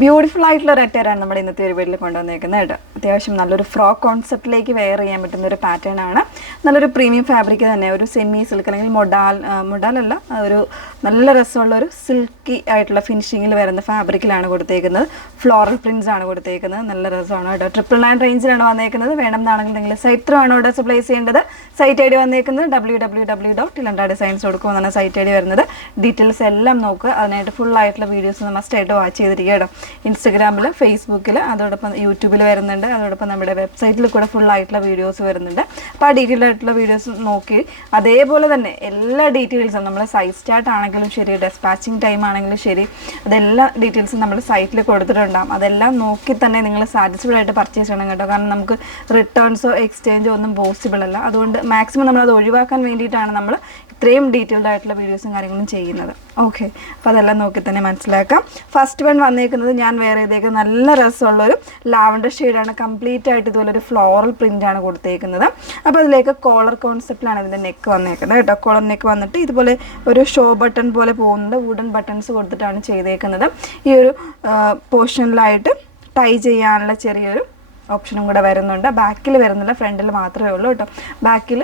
Beautiful ആയിട്ടുള്ള ഒരു അറ്റയറാണ് നമ്മുടെ ഇന്നത്തെ ഒരു വീട്ടിൽ കൊണ്ടുവന്നേക്കുന്നത് കേട്ടോ. അത്യാവശ്യം നല്ലൊരു ഫ്രോക്ക് കോൺസെപ്റ്റിലേക്ക് വെയർ ചെയ്യാൻ പറ്റുന്ന ഒരു പാറ്റേൺ ആണ്. നല്ലൊരു പ്രീമിയം ഫാബ്രിക് തന്നെ, ഒരു സെമി സിൽക്ക് അല്ലെങ്കിൽ മൊഡാലല്ല, ഒരു നല്ല രസമുള്ള ഒരു സിൽക്കി ആയിട്ടുള്ള ഫിനിഷിങ്ങിൽ വരുന്ന ഫാബ്രിക്കിലാണ് കൊടുത്തേക്കുന്നത്. ഫ്ലോറൽ പ്രിൻസ് ആണ് കൊടുത്തേക്കുന്നത്. നല്ല രസമാണ് കേട്ടോ. 999 റേഞ്ചിലാണ് വന്നേക്കുന്നത്. വേണമെന്നാണെങ്കിൽ നിങ്ങൾ സൈറ്റ് ത്രൂ ആണ് ഓർഡേഴ്സ് പ്ലേസ് ചെയ്യേണ്ടത്. സൈറ്റ് ഐ ഡി വന്നേക്കുന്നത് www.tilandadesigns.com എന്നാണ് സൈറ്റ് ഐ ഡി വരുന്നത്. ഡീറ്റെയിൽസ് എല്ലാം നോക്കുക. അതിനായിട്ട് ഫുൾ ആയിട്ടുള്ള വീഡിയോസ് മസ്റ്റ് ആയിട്ട് വാച്ച് ചെയ്തിരിക്കുക കേട്ടോ. ഇൻസ്റ്റഗ്രാമിൽ, ഫേസ്ബുക്കിൽ, അതോടൊപ്പം യൂട്യൂബിൽ വരുന്നുണ്ട്. അതോടൊപ്പം നമ്മുടെ വെബ്സൈറ്റിൽ കൂടെ ഫുൾ ആയിട്ടുള്ള വീഡിയോസ് വരുന്നുണ്ട്. അപ്പോൾ ആ ഡീറ്റെയിൽ ആയിട്ടുള്ള വീഡിയോസ് നോക്കി അതേപോലെ തന്നെ എല്ലാ ഡീറ്റെയിൽസും നമ്മൾ സൈസ് സ്റ്റാർട്ട് ആണെങ്കിലും ശരി, ഡെസ്പാച്ചിങ് ടൈം ആണെങ്കിലും ശരി, അതെല്ലാ ഡീറ്റെയിൽസും നമ്മൾ സൈറ്റിൽ കൊടുത്തിട്ടുണ്ടാകും. അതെല്ലാം നോക്കി തന്നെ നിങ്ങൾ സാറ്റിസ്ഫൈഡ് ആയിട്ട് പർച്ചേസ് ചെയ്യണം കേട്ടോ. കാരണം നമുക്ക് റിട്ടേൺസോ എക്സ്ചേഞ്ചോ ഒന്നും പോസിബിൾ അല്ല. അതുകൊണ്ട് മാക്സിമം നമ്മളത് ഒഴിവാക്കാൻ വേണ്ടിയിട്ടാണ് നമ്മൾ ഇത്രയും ഡീറ്റെയിൽഡ് ആയിട്ടുള്ള വീഡിയോസും കാര്യങ്ങളും ചെയ്യുന്നത്. ഓക്കെ, അപ്പോൾ അതെല്ലാം നോക്കി തന്നെ മനസ്സിലാക്കാം. ഫസ്റ്റ് വൺ വന്നേക്കുന്നത് ഞാൻ വേറെ ചെയ്തേക്കുന്നത് നല്ല രസമുള്ളൊരു ലാവൻഡർ ഷെയ്ഡാണ്. കംപ്ലീറ്റ് ആയിട്ട് ഇതുപോലെ ഒരു ഫ്ലോറൽ പ്രിൻ്റാണ് കൊടുത്തേക്കുന്നത്. അപ്പോൾ അതിലേക്ക് കോളർ കോൺസെപ്റ്റിലാണ് ഇതിൻ്റെ നെക്ക് വന്നേക്കുന്നത് കേട്ടോ. കോളർ നെക്ക് വന്നിട്ട് ഇതുപോലെ ഒരു ഷോ ബട്ടൺ പോലെ പോകുന്നുണ്ട്. വുഡൻ ബട്ടൺസ് കൊടുത്തിട്ടാണ് ചെയ്തേക്കുന്നത്. ഈ ഒരു പോർഷനിലായിട്ട് ടൈ ചെയ്യാനുള്ള ചെറിയൊരു ഓപ്ഷനും കൂടെ വരുന്നുണ്ട്. ബാക്കിൽ വരുന്നില്ല, ഫ്രണ്ടിൽ മാത്രമേ ഉള്ളൂ കേട്ടോ. ബാക്കിൽ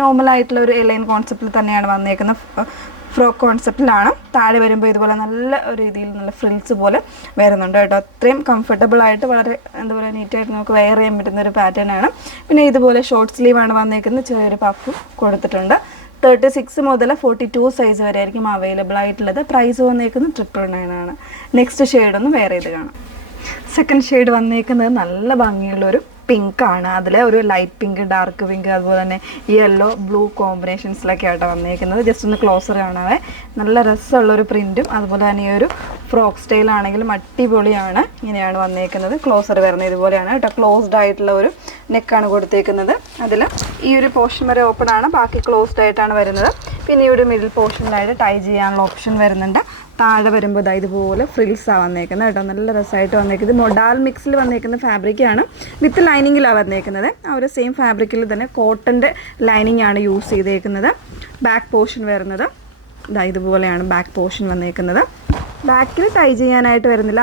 നോർമലായിട്ടുള്ള ഒരു എലൈൻ കോൺസെപ്റ്റിൽ തന്നെയാണ് വന്നേക്കുന്നത്. ഫ്രോക്ക് കോൺസെപ്റ്റിലാണ്. താഴെ വരുമ്പോൾ ഇതുപോലെ നല്ല ഒരു രീതിയിൽ നല്ല ഫ്രിൽസ് പോലെ വരുന്നുണ്ട് കേട്ടോ. അത്രയും കംഫർട്ടബിൾ ആയിട്ട് വളരെ എന്താ പറയുക നീറ്റായിട്ട് നമുക്ക് വെയർ ചെയ്യാൻ പറ്റുന്ന ഒരു പാറ്റേൺ ആണ്. പിന്നെ ഇതുപോലെ ഷോർട്ട് സ്ലീവാണ് വന്നേക്കുന്നത്. ചെറിയൊരു പഫ് കൊടുത്തിട്ടുണ്ട്. 36 മുതൽ 42 സൈസ് വരെ ആയിരിക്കും അവൈലബിൾ ആയിട്ടുള്ളത്. പ്രൈസ് വന്നേക്കുന്നത് 999 ആണ്. നെക്സ്റ്റ് ഷെയ്ഡൊന്ന് വെയർ ചെയ്ത് കാണാം. സെക്കൻഡ് ഷെയ്ഡ് വന്നേക്കുന്നത് നല്ല ഭംഗിയുള്ളൊരു പിങ്ക് ആണ്. അതിൽ ഒരു ലൈറ്റ് പിങ്ക്, ഡാർക്ക് പിങ്ക്, അതുപോലെ തന്നെ യെല്ലോ, ബ്ലൂ കോമ്പിനേഷൻസിലൊക്കെ ആയിട്ടാണ് വന്നേക്കുന്നത്. ജസ്റ്റ് ഒന്ന് ക്ലോസർ കാണാവേ. നല്ല രസമുള്ളൊരു പ്രിൻറ്റും അതുപോലെ തന്നെ ഈ ഒരു ഫ്രോക്ക് സ്റ്റൈലാണെങ്കിലും അടിപൊളിയാണ്. ഇങ്ങനെയാണ് വന്നേക്കുന്നത്. ക്ലോസർ വരുന്നത് ഇതുപോലെയാണ് കേട്ടോ. ക്ലോസ്ഡ് ആയിട്ടുള്ള ഒരു നെക്കാണ് കൊടുത്തേക്കുന്നത്. അതിൽ ഈ ഒരു പോർഷൻ വരെ ഓപ്പൺ ആണ്, ബാക്കി ക്ലോസ്ഡ് ആയിട്ടാണ് വരുന്നത്. പിന്നെ ഈ ഒരു മിഡിൽ പോർഷനിലായിട്ട് ടൈ ചെയ്യാനുള്ള ഓപ്ഷൻ വരുന്നുണ്ട്. താഴെ വരുമ്പോൾ ഇതുപോലെ ഫ്രിൽസാണ് വന്നേക്കുന്നത് കേട്ടോ. നല്ല രസമായിട്ട് വന്നേക്കുന്നത്. മൊഡാൽ മിക്സിൽ വന്നേക്കുന്ന ഫാബ്രിക്കാണ്. വിത്ത് ലൈനിങ്ങിലാണ് വന്നേക്കുന്നത്. ആ ഒരു സെയിം ഫാബ്രിക്കിൽ തന്നെ കോട്ടൻ്റെ ലൈനിങ് ആണ് യൂസ് ചെയ്തേക്കുന്നത്. ബാക്ക് പോർഷൻ വരുന്നത് ഇതുപോലെയാണ് ബാക്ക് പോർഷൻ വന്നേക്കുന്നത്. ബാക്കിൽ ടൈ ചെയ്യാനായിട്ട് വരുന്നില്ല.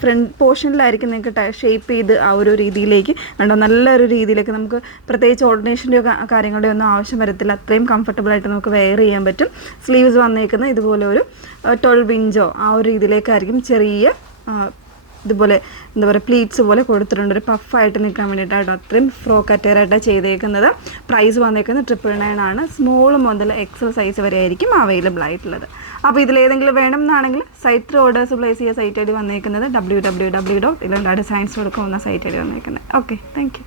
ഫ്രണ്ട് പോർഷനിലായിരിക്കും നിങ്ങൾക്ക് ഷേപ്പ് ചെയ്ത് ആ ഒരു രീതിയിലേക്ക് കണ്ടോ, നല്ലൊരു രീതിയിലേക്ക് നമുക്ക് പ്രത്യേകിച്ച് ഓർഡിനേഷൻ്റെയോ കാര്യങ്ങളുടെയോ ഒന്നും ആവശ്യം വരത്തില്ല. അത്രയും കംഫർട്ടബിളായിട്ട് നമുക്ക് വെയർ ചെയ്യാൻ പറ്റും. സ്ലീവ്സ് വന്നേക്കുന്നത് ഇതുപോലെ ഒരു 12 ഇഞ്ചോ ആ ഒരു രീതിയിലേക്കായിരിക്കും. ചെറിയ ഇതുപോലെ എന്താ പറയുക പ്ലീറ്റ്സ് പോലെ കൊടുത്തിട്ടുണ്ട്, ഒരു പഫായിട്ട് നിൽക്കാൻ വേണ്ടിയിട്ടാണ്. അത്രയും ഫ്രോക്ക് അറ്റയറായിട്ടാണ് ചെയ്തേക്കുന്നത്. പ്രൈസ് വന്നേക്കുന്നത് 999 ആണ്. സ്മോൾ മുതൽ എക്സൽ സൈസ് വരെ ആയിരിക്കും അവൈലബിൾ ആയിട്ടുള്ളത്. അപ്പോൾ ഇതിലേതെങ്കിലും വേണം എന്നാണെങ്കിൽ സൈറ്റ് ത്രൂ ഓർഡേഴ്സ് പ്ലേസ് ചെയ്യുക. സൈറ്റ് ഐ ഡി വന്നേക്കുന്നത് www.tilandadesigns.com എന്ന സൈറ്റ് ഐ ഡി വന്നേക്കുന്നത്. Okay, thank you.